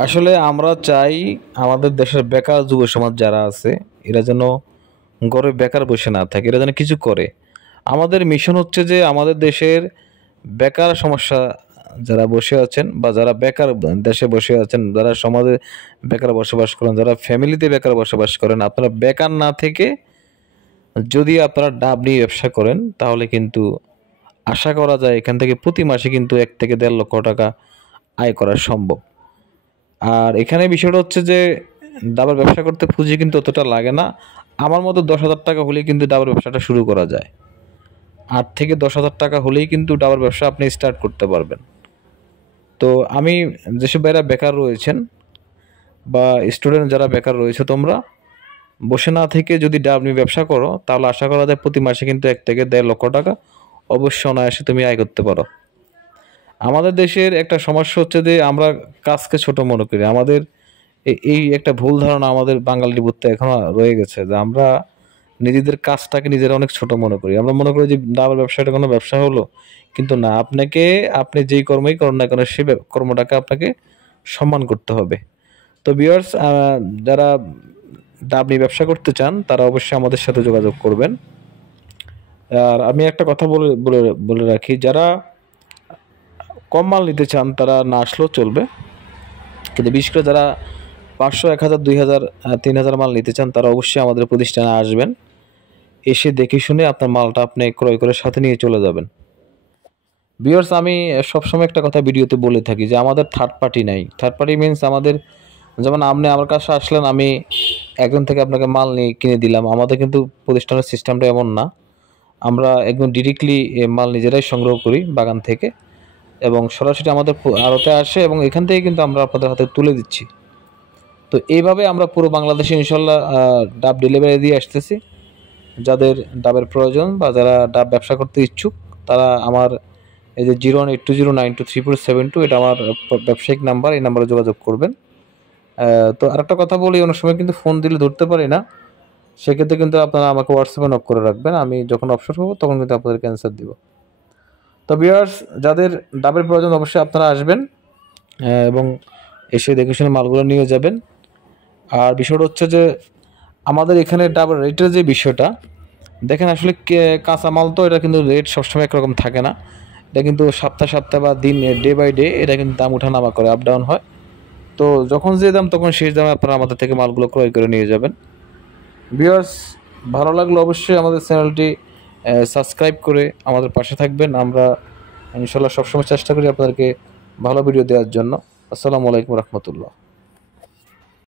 আসলে আমরা চাই আমাদের দেশের বেকার যুব সমাজ যারা আছে এরা যেন ঘরে বেকার বসে না থাকে, এরা যেন কিছু করে। আমাদের মিশন হচ্ছে যে আমাদের দেশের বেকার সমস্যা যারা বসে আছেন বা যারা বেকার দেশে বসে আছেন, যারা সমাজে বেকার বসবাস করেন, যারা ফ্যামিলিতে বেকার বসবাস করেন, আপনারা বেকার না থেকে যদি আপনারা ডাব নিয়ে ব্যবসা করেন তাহলে কিন্তু আশা করা যায় এখান থেকে প্রতি মাসে কিন্তু 1 থেকে 1.5 লক্ষ টাকা আয় করা সম্ভব। আর এখানে বিষয়টা হচ্ছে যে ডাবের ব্যবসা করতে পুঁজি কিন্তু অতটা লাগে না। আমার মতো 10,000 টাকা হলেই কিন্তু ডাবের ব্যবসাটা শুরু করা যায়। 8 থেকে 10,000 টাকা হলেই কিন্তু ডাবের ব্যবসা আপনি স্টার্ট করতে পারবেন। তো আমি যেসব ভাইরা বেকার রয়েছেন বা স্টুডেন্ট যারা বেকার রয়েছে, তোমরা বসে না থেকে যদি ডাব নিয়ে ব্যবসা করো তাহলে আশা করা যায় প্রতি মাসে কিন্তু 1 থেকে 1.5 লক্ষ টাকা অবশ্যই অনায়াসে তুমি আয় করতে পারো। আমাদের দেশের একটা সমস্যা হচ্ছে যে আমরা কাজকে ছোট মনে করি। আমাদের এই একটা ভুল ধারণা আমাদের বাঙালির মধ্যে এখনো রয়ে গেছে যে আমরা নিজেদের কাজটাকে নিজেরা অনেক ছোট মনে করি। আমরা মনে করি যে ডাবের ব্যবসাটা কোনো ব্যবসা হলো, কিন্তু না, আপনি যেই কর্মই করেন না কেন সেই কর্মটাকে আপনাকে সম্মান করতে হবে। তো ভিউয়ার্স, যারা ডাব নিয়ে ব্যবসা করতে চান তারা অবশ্যই আমাদের সাথে যোগাযোগ করবেন। আর আমি একটা কথা বলে বলে বলে রাখি, যারা কম মাল নিতে চান তারা না আসলেও চলবে, কিন্তু বিশেষ করে যারা 500, 1,000, 2,000, 3,000 মাল নিতে চান তারা অবশ্যই আমাদের প্রতিষ্ঠানে আসবেন। এসে দেখে শুনে আপনার মালটা আপনি ক্রয় করে সাথে নিয়ে চলে যাবেন। ভিউয়ার্স, আমি সবসময় একটা কথা ভিডিওতে বলে থাকি যে আমাদের থার্ড পার্টি নাই। থার্ড পার্টি মিনস আমাদের, যেমন আপনি আমার কাছে আসলেন, আমি একজন থেকে আপনাকে মাল নিয়ে কিনে দিলাম, আমাদের কিন্তু প্রতিষ্ঠানের সিস্টেমটা এমন না। আমরা একদম ডিরেক্টলি মাল নিজেরাই সংগ্রহ করি বাগান থেকে এবং সরাসরি আমাদের আড়তে আসে এবং এখান থেকে কিন্তু আমরা আপনাদের হাতে তুলে দিচ্ছি। তো এইভাবে আমরা পুরো বাংলাদেশে ইনশাল্লাহ ডাব ডেলিভারি দিয়ে আসতেছি। যাদের ডাবের প্রয়োজন বা যারা ডাব ব্যবসা করতে ইচ্ছুক তারা আমার এই যে 0182092347 এটা আমার ব্যবসায়িক নাম্বার, এই নাম্বারে যোগাযোগ করবেন। তো আরেকটা কথা বলি, অনেক সময় কিন্তু ফোন দিলে ধরতে পারি না, সেক্ষেত্রে কিন্তু আপনারা আমাকে হোয়াটসঅ্যাপে নক করে রাখবেন, আমি যখন অবসর হবো তখন কিন্তু আপনাদেরকে অ্যান্সার দিব। তো ভিউয়ার্স, যাদের ডাবের প্রয়োজন অবশ্যই আপনারা আসবেন এবং এসে দেখে শুনে মালগুলো নিয়ে যাবেন। আর বিষয়টা হচ্ছে যে আমাদের এখানে ডাবের রেটের যে বিষয়টা দেখেন, আসলে কাঁচা মাল তো এটা কিন্তু রেট সবসময় একরকম থাকে না। এটা কিন্তু সপ্তাহ সপ্তাহ বা দিন, ডে বাই ডে এটা কিন্তু দাম ওঠানামা করে, আপ ডাউন হয়। তো যখন যে দাম তখন শেষ দামে আপনারা আমাদের থেকে মালগুলো ক্রয় করে নিয়ে যাবেন। ভিউয়ার্স, ভালো লাগলে অবশ্যই আমাদের চ্যানেলটি সাবস্ক্রাইব করে আমাদের পাশে থাকবেন। আমরা ইনশাল্লাহ সবসময় চেষ্টা করি আপনাদেরকে ভালো ভিডিও দেওয়ার জন্য। আসসালামু আলাইকুম রহমতুল্লাহ।